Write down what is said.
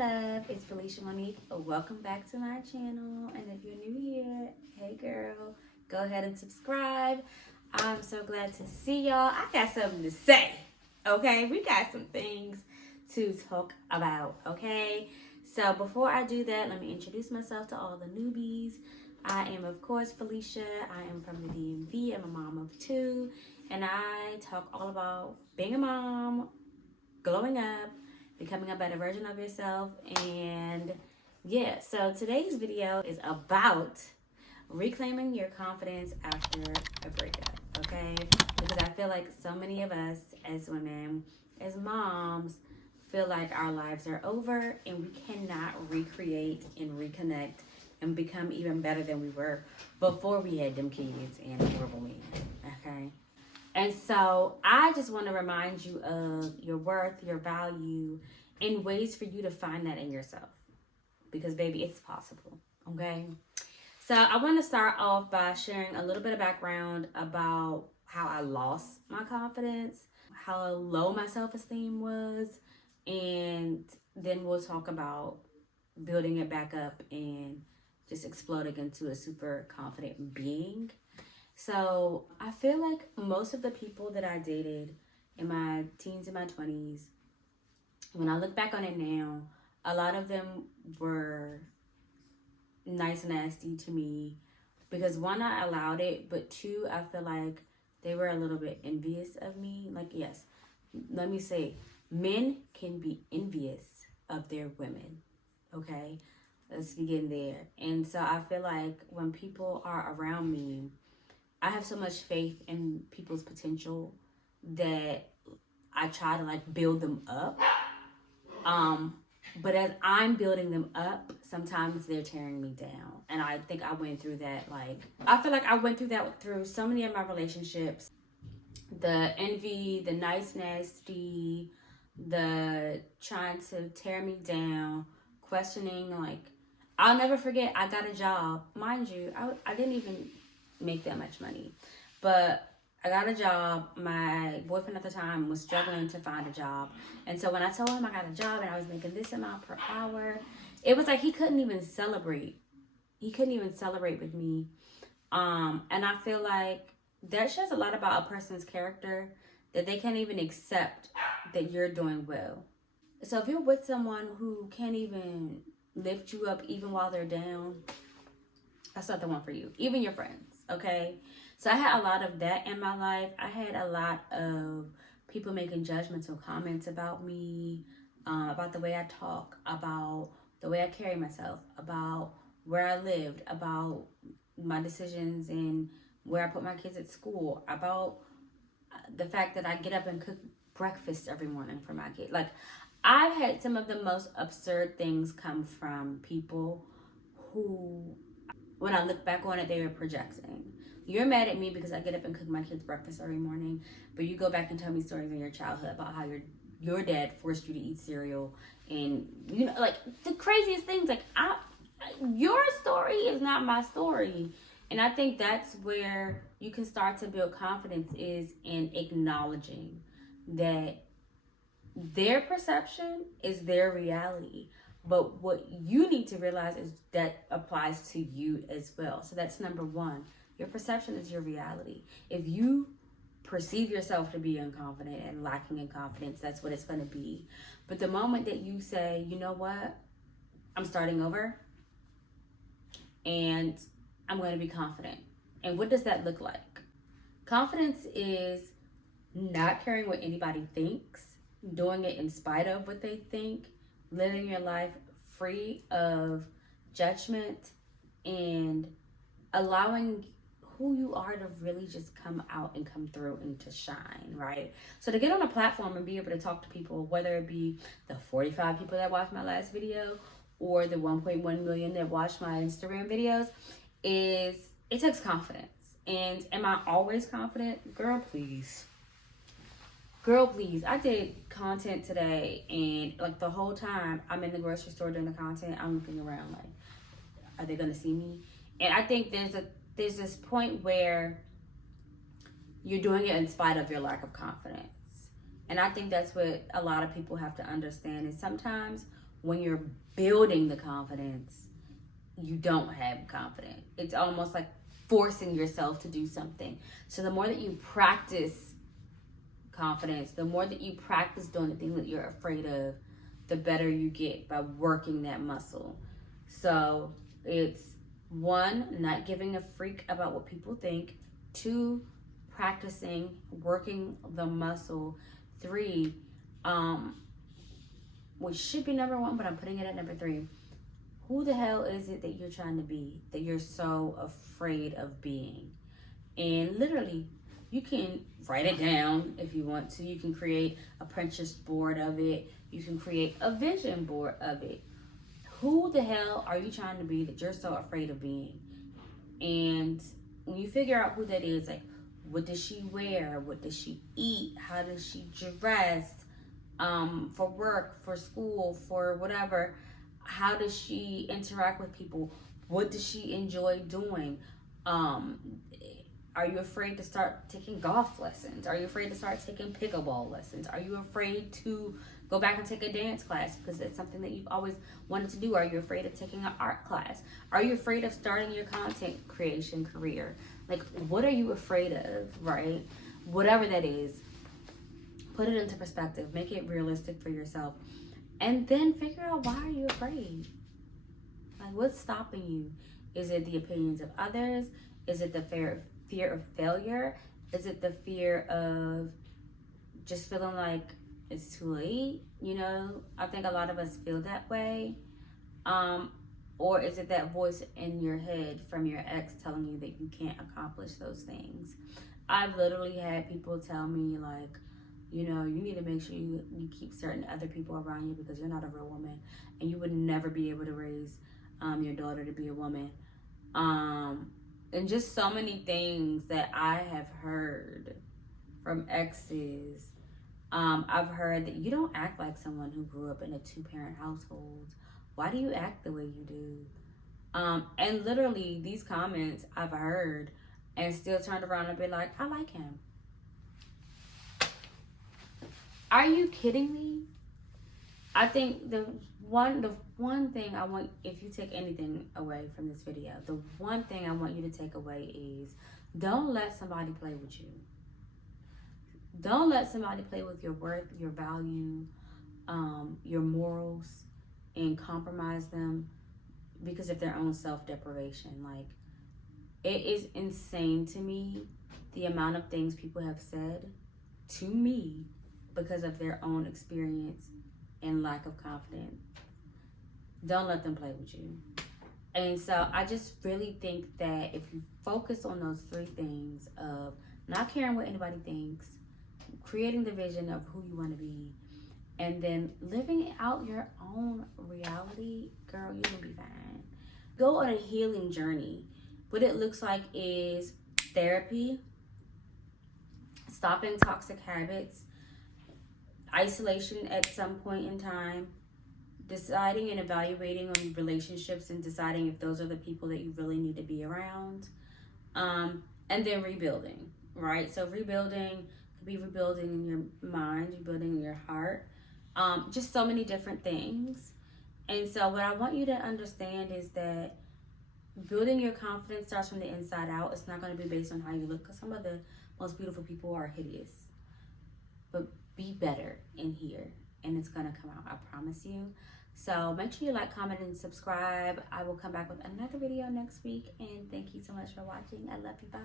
love, it's Felicia Monique. Welcome back to my channel. And if you're new here, hey girl, go ahead and subscribe. I'm so glad to see y'all. I got something to say, okay? We got some things to talk about, okay? So before I do that, let me introduce myself to all the newbies. I am, of course, Felicia. I am from the DMV. I'm a mom of two. And I talk all about being a mom, glowing up, becoming a better version of yourself. And yeah, so today's video is about reclaiming your confidence after a breakup, okay? Because I feel like so many of us as women, as moms, feel like our lives are over and we cannot recreate and reconnect and become even better than we were before we had them kids and horrible men, okay? And so I just want to remind you of your worth, your value, and ways for you to find that in yourself. Because, baby, it's possible, okay? So I want to start off by sharing a little bit of background about how I lost my confidence, how low my self-esteem was, and then we'll talk about building it back up and just exploding into a super confident being. So I feel like most of the people that I dated in my teens and my 20s, when I look back on it now, a lot of them were nice and nasty to me because one, I allowed it, but two, I feel like they were a little bit envious of me. Like, yes, let me say, men can be envious of their women, okay? Let's begin there. And so I feel like when people are around me, I have so much faith in people's potential that I try to like build them up. But as I'm building them up, sometimes they're tearing me down. And I think I went through that, I feel like I went through that through so many of my relationships. The envy, the nice nasty, the trying to tear me down, questioning, I'll never forget, I got a job. Mind you, I didn't even make that much money, but I got a job. My boyfriend at the time was struggling to find a job, and so when I told him I got a job and I was making this amount per hour, it was like he couldn't even celebrate with me. And I feel like that shows a lot about a person's character, that they can't even accept that you're doing well. So if you're with someone who can't even lift you up even while they're down, that's not the one for you. Even your friends, okay? So I had a lot of that in my life. I had a lot of people making judgmental comments about me, about the way I talk, about the way I carry myself, about where I lived, about my decisions and where I put my kids at school, about the fact that I get up and cook breakfast every morning for my kid. Like, I've had some of the most absurd things come from people who, when I look back on it, they were projecting. You're mad at me because I get up and cook my kids breakfast every morning, but you go back and tell me stories in your childhood about how your dad forced you to eat cereal, and the craziest things. Your story is not my story. And I think that's where you can start to build confidence, is in acknowledging that their perception is their reality. But what you need to realize is that applies to you as well. So that's number one. Your perception is your reality. If you perceive yourself to be unconfident and lacking in confidence, that's what it's going to be. But the moment that you say, you know what, I'm starting over and I'm going to be confident. And what does that look like? Confidence is not caring what anybody thinks, doing it in spite of what they think, living your life free of judgment, and allowing who you are to really just come out and come through and to shine, right? So to get on a platform and be able to talk to people, whether it be the 45 people that watched my last video or the 1.1 million that watched my Instagram videos, it takes confidence. And am I always confident? Girl, please. I did content today, and the whole time I'm in the grocery store doing the content, I'm looking around are they gonna see me? And I think there's this point where you're doing it in spite of your lack of confidence. And I think that's what a lot of people have to understand, is sometimes when you're building the confidence, you don't have confidence. It's almost like forcing yourself to do something. So the more that you practice confidence, the more that you practice doing the thing that you're afraid of, the better you get by working that muscle. So it's 1, not giving a freak about what people think. 2, practicing, working the muscle. 3, which should be number 1, but I'm putting it at number 3. Who the hell is it that you're trying to be, that you're so afraid of being? And literally, you can write it down if you want to. You can create a Pinterest board of it. You can create a vision board of it. Who the hell are you trying to be that you're so afraid of being? And when you figure out who that is, like, what does she wear? What does she eat? How does she dress? For work, for school, for whatever. How does she interact with people? What does she enjoy doing? Are you afraid to start taking golf lessons? Are you afraid to start taking pickleball lessons? Are you afraid to go back and take a dance class because it's something that you've always wanted to do? Are you afraid of taking an art class? Are you afraid of starting your content creation career? Like, what are you afraid of, right? Whatever that is, put it into perspective. Make it realistic for yourself. And then figure out, why are you afraid? Like, what's stopping you? Is it the opinions of others? Is it the fear of failure? Is it the fear of just feeling like it's too late? You know, I think a lot of us feel that way. Or is it that voice in your head from your ex telling you that you can't accomplish those things? I've literally had people tell me, like, you know, you need to make sure you keep certain other people around you because you're not a real woman and you would never be able to raise your daughter to be a woman. And just so many things that I have heard from exes. I've heard that you don't act like someone who grew up in a 2-parent household. Why do you act the way you do? And literally these comments I've heard and still turned around and be like, I like him. Are you kidding me? I think the one thing I want, if you take anything away from this video, the one thing I want you to take away is, don't let somebody play with you. Don't let somebody play with your worth, your value, your morals, and compromise them because of their own self-deprivation. Like, it is insane to me the amount of things people have said to me because of their own experience and lack of confidence. Don't let them play with you. And so I just really think that if you focus on those 3 things of not caring what anybody thinks, creating the vision of who you want to be, and then living out your own reality, girl, you're gonna be fine. Go on a healing journey. What it looks like is therapy, stopping toxic habits, isolation at some point in time, deciding and evaluating on relationships and deciding if those are the people that you really need to be around, and then rebuilding, right? So rebuilding could be rebuilding in your mind, rebuilding in your heart, just so many different things. And so what I want you to understand is that building your confidence starts from the inside out. It's not going to be based on how you look, because some of the most beautiful people are hideous. But be better in here, and it's gonna come out, I promise you. So make sure you like, comment, and subscribe. I will come back with another video next week, and thank you so much for watching. I love you. Bye.